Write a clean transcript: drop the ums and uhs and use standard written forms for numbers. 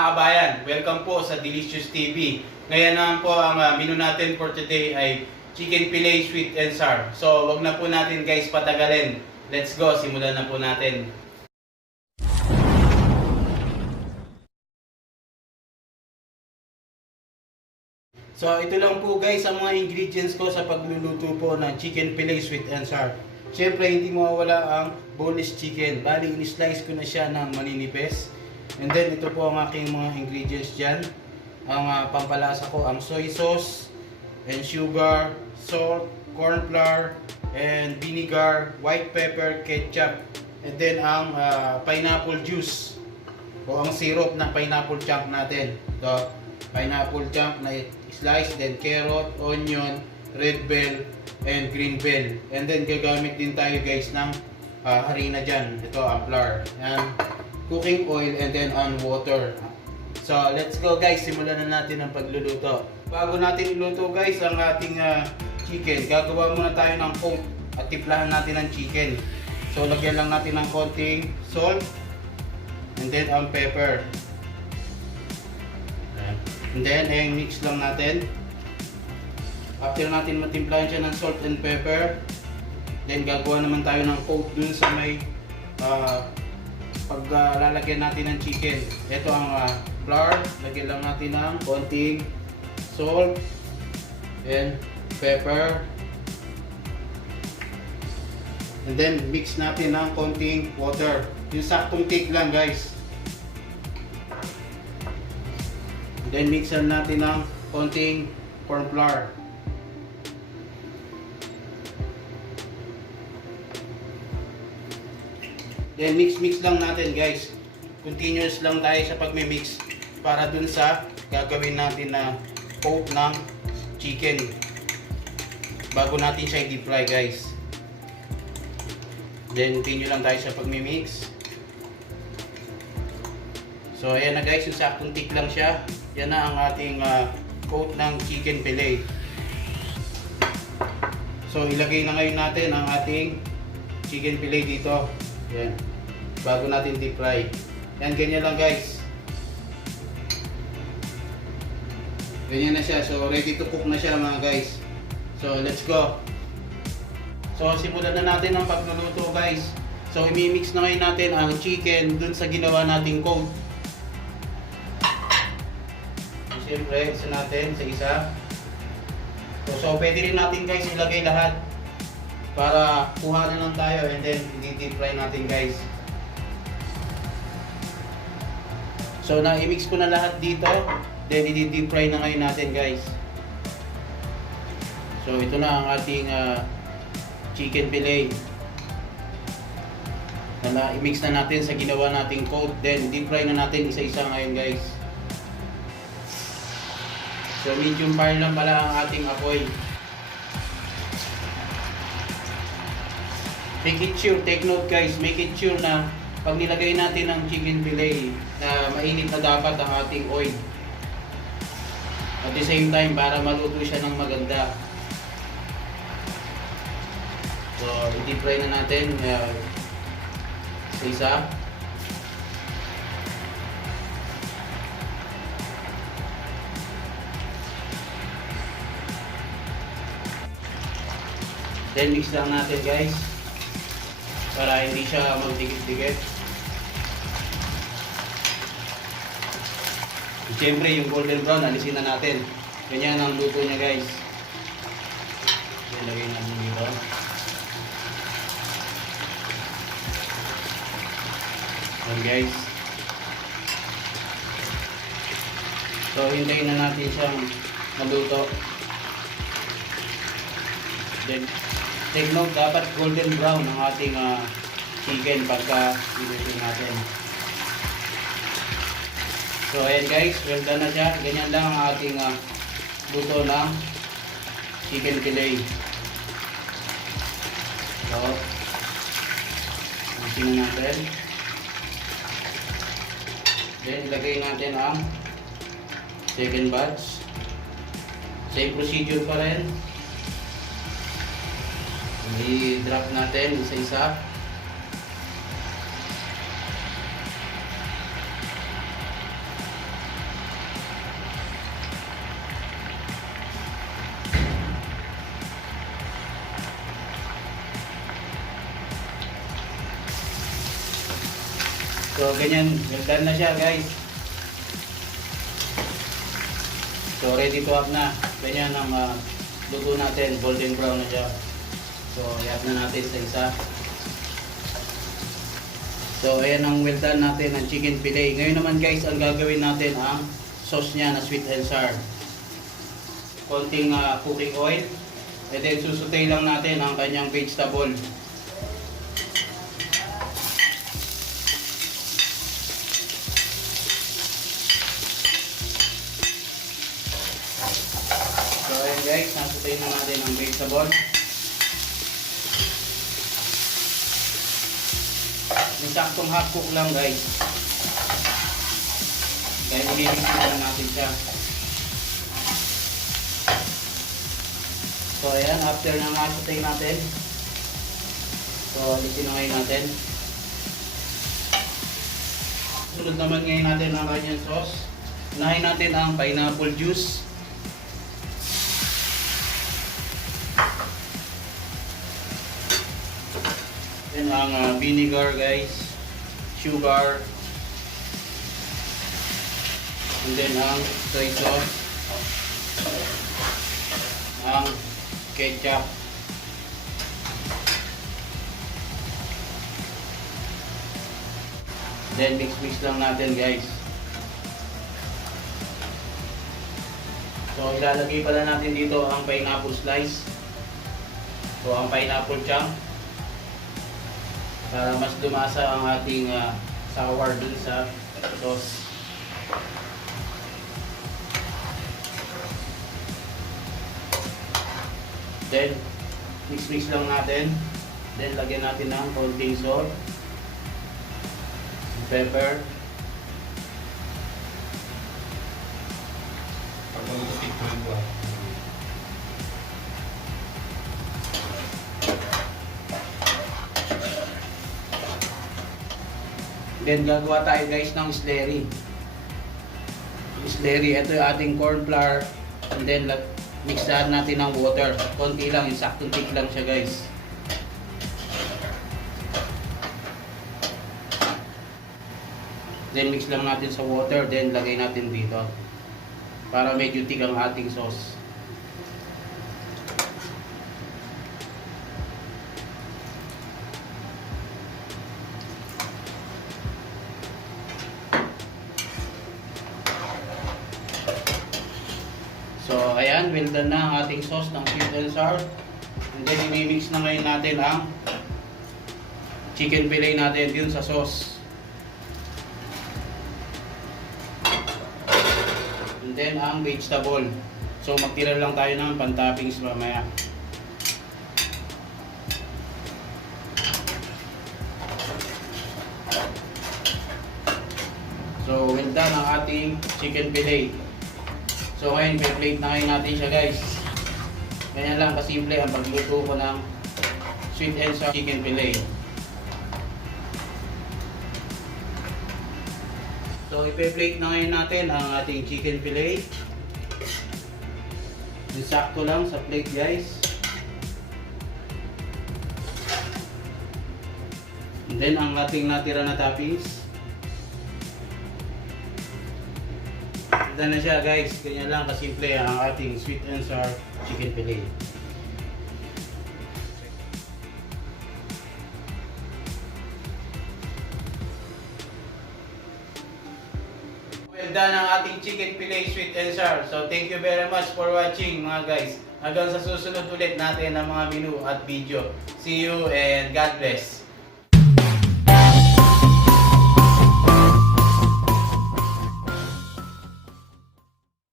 mga kabayan, welcome po sa Delicious TV. Ngayon naman po ang menu natin for today ay chicken fillet sweet and sour. So wag na po natin guys patagalin. Let's go, simulan na po natin. So ito lang po guys ang mga ingredients ko sa pagluluto po ng chicken fillet sweet and sour. Siyempre hindi mawawala ang boneless chicken. Bali in-slice ko na siya ng maninipis. And then ito po ang aking mga ingredients dyan. Ang pampalasa ko ang soy sauce and sugar, salt, corn flour, and vinegar, white pepper, ketchup. And then ang pineapple juice o ang syrup ng pineapple chunk natin. So, pineapple chunk na slice, then carrot, onion, red bell, and green bell. And then gagamit din tayo guys ng harina dyan. Ito ang flour. Yan. Cooking oil and then on water. So let's go guys, simulan na natin ang pagluluto. Bago natin iluto guys ang ating chicken, gagawa muna tayo ng coat at timplahan natin ang chicken. So lagyan lang natin ng konting salt and then ang pepper. And then mix lang natin. After natin matimplahan siya ng salt and pepper, then gagawa naman tayo ng coat dun sa may lalagyan natin ng chicken. Ito ang flour, lagyan lang natin ng konting salt and pepper. And then mix natin ng konting water. Yung saktong take lang guys. And then mixan natin ng konting corn flour. Then mix lang natin guys. Continuous lang tayo sa pagmi-mix para dun sa gagawin natin na coat ng chicken bago natin siya i-deep fry guys. Then continue lang tayo sa pagmi-mix. So ayan na guys, yung saktong tick lang siya. Yan na ang ating coat ng chicken fillet. So ilagay na ngayon natin ang ating chicken fillet dito. Yan. Bago natin deep fry. Yan, ganyan lang guys. Ganyan na siya. So ready to cook na siya mga guys. So let's go. So simulan na natin ang pagluluto guys. So i-mix na ngayon natin ang chicken dun sa ginawa nating coat. So, siyempre, isa natin sa isa. So pwede rin natin guys ilagay lahat para kuhanin lang tayo and then i-deep fry natin guys. So na-mix ko na lahat dito, then i-deep fry na ngayon natin guys. So ito na ang ating chicken fillet na na-mix na natin sa ginawa nating coat, then deep fry na natin isa-isa ngayon guys. So medium fire lang pala ang ating apoy. Make it sure, take note guys, make it sure na pag nilagay natin ang chicken fillet na mainit na dapat ang ating oil. At the same time para maluto siya ng maganda. So i-deep fry na natin isa-isa. Then mix lang natin guys para hindi siya magdikit-dikit. Siyempre yung golden brown alisin na natin. Ganyan ang luto niya guys. Ilagay natin dito. Ayan guys. So hintayin na natin siyang maluto. Then take note, dapat golden brown ang ating chicken pagka iluto natin. So ayan guys, well done na siya. Ganyan lang ang ating luto ng chicken fillet. So alisin na natin. Then ilagay natin ang second batch. Same procedure pa rin. I-drop natin isa-isa. So ganyan, well done na siya guys. So ready to up na. Ganyan ang luto natin, golden brown na siya. So i-up na natin sa isa. So ayan ang well done natin ng chicken fillet. Ngayon naman guys, ang gagawin natin ang sauce niya na sweet and sour. Konting cooking oil. And then susutay lang natin ang kanyang vegetable. So ayan guys, nasutay na natin ang vegetable. Yung saktong half cook lang guys. Kaya nililix na natin siya. So ayan, after na nasutay natin. So alisin na ngayon natin. Sunod naman ngayon natin ang kanyang sauce. Unahin natin ang pineapple juice. Then ang vinegar guys, sugar, and then ang soy sauce, ang ketchup, then mix lang natin guys. So ilalagay pala natin dito ang pineapple slice, so ang pineapple chunk, para mas lumasa ang ating sour dun sa sauce. Then mix lang natin. Then lagyan natin ng konting salt, pepper, then gagawa tayo guys ng slurry. Slurry, ito yung ating corn flour, and then mixahan natin ng water. Konti lang, yung saktong thick lang siya guys. Then mix lang natin sa water, then lagay natin dito para medyo thick ang ating sauce. So ayan, well done na ang ating sauce ng sweet and sour. And then i-mix na ngayon natin ang chicken fillet natin dun sa sauce. And then ang vegetable. So magtira lang tayo ng pan-toppings mamaya. So well done ang ating chicken fillet. So ngayon, i-plate na ngayon natin siya guys. Ganyan lang kasimple ang pagluto ko ng sweet and sour chicken fillet. So i-plate na ngayon natin ang ating chicken fillet. Sakto lang sa plate guys. And then ang ating natira na toppings. Ganda na siya guys, ganyan lang kasimple ang ating sweet and sour chicken fillet. Well done ang ating chicken fillet sweet and sour. So thank you very much for watching mga guys. Hanggang sa susunod ulit natin ng mga menu at video. See you and God bless.